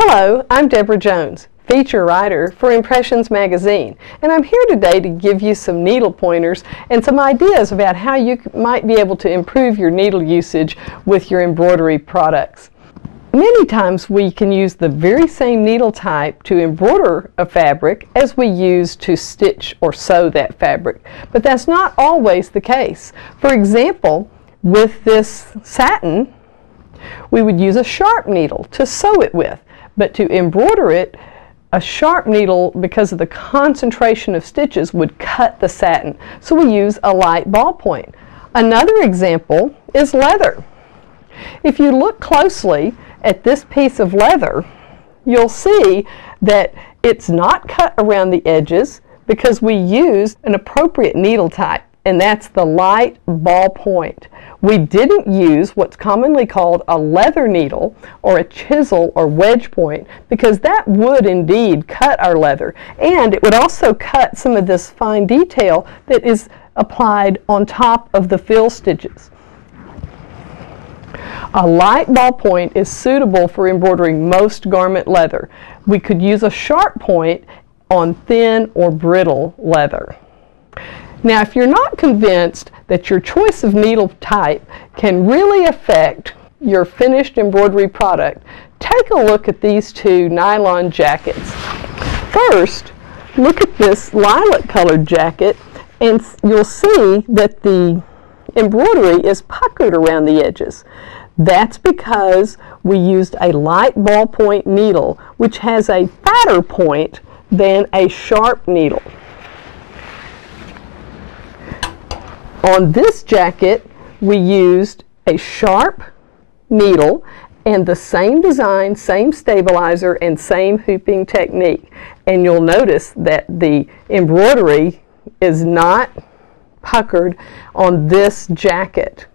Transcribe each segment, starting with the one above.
Hello, I'm Deborah Jones, feature writer for Impressions Magazine, and I'm here today to give you some needle pointers and some ideas about how you might be able to improve your needle usage with your embroidery products. Many times we can use the very same needle type to embroider a fabric as we use to stitch or sew that fabric, but that's not always the case. For example, with this satin, we would use a sharp needle to sew it with, but to embroider it, a sharp needle, because of the concentration of stitches, would cut the satin. So we use a light ballpoint. Another example is leather. If you look closely at this piece of leather, you'll see that it's not cut around the edges because we used an appropriate needle type, and that's the light ballpoint. We didn't use what's commonly called a leather needle or a chisel or wedge point, because that would indeed cut our leather, and it would also cut some of this fine detail that is applied on top of the fill stitches. A light ballpoint is suitable for embroidering most garment leather. We could use a sharp point on thin or brittle leather. Now, if you're not convinced that your choice of needle type can really affect your finished embroidery product, take a look at these two nylon jackets. First, look at this lilac colored jacket, and you'll see that the embroidery is puckered around the edges. That's because we used a light ballpoint needle, which has a fatter point than a sharp needle. On this jacket, we used a sharp needle and the same design, same stabilizer, and same hooping technique. And you'll notice that the embroidery is not puckered on this jacket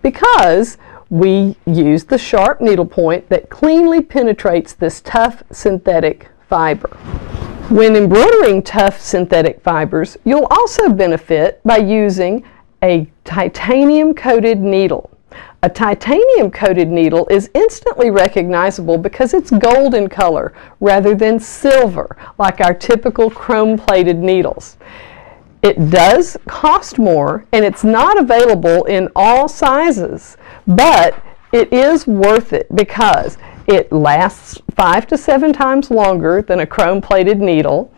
because we used the sharp needle point that cleanly penetrates this tough synthetic fiber. When embroidering tough synthetic fibers, you'll also benefit by using a titanium-coated needle. A titanium-coated needle is instantly recognizable because it's gold in color rather than silver, like our typical chrome-plated needles. It does cost more, and it's not available in all sizes, but it is worth it because it lasts 5 to 7 times longer than a chrome-plated needle,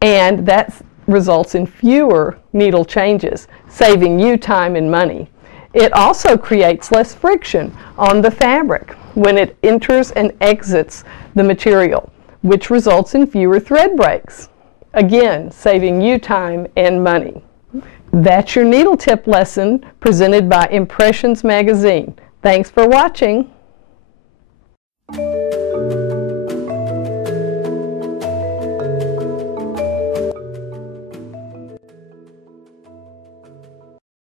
and that results in fewer needle changes, saving you time and money. It also creates less friction on the fabric when it enters and exits the material, which results in fewer thread breaks. Again, saving you time and money. That's your needle tip lesson presented by Impressions Magazine. Thanks for watching.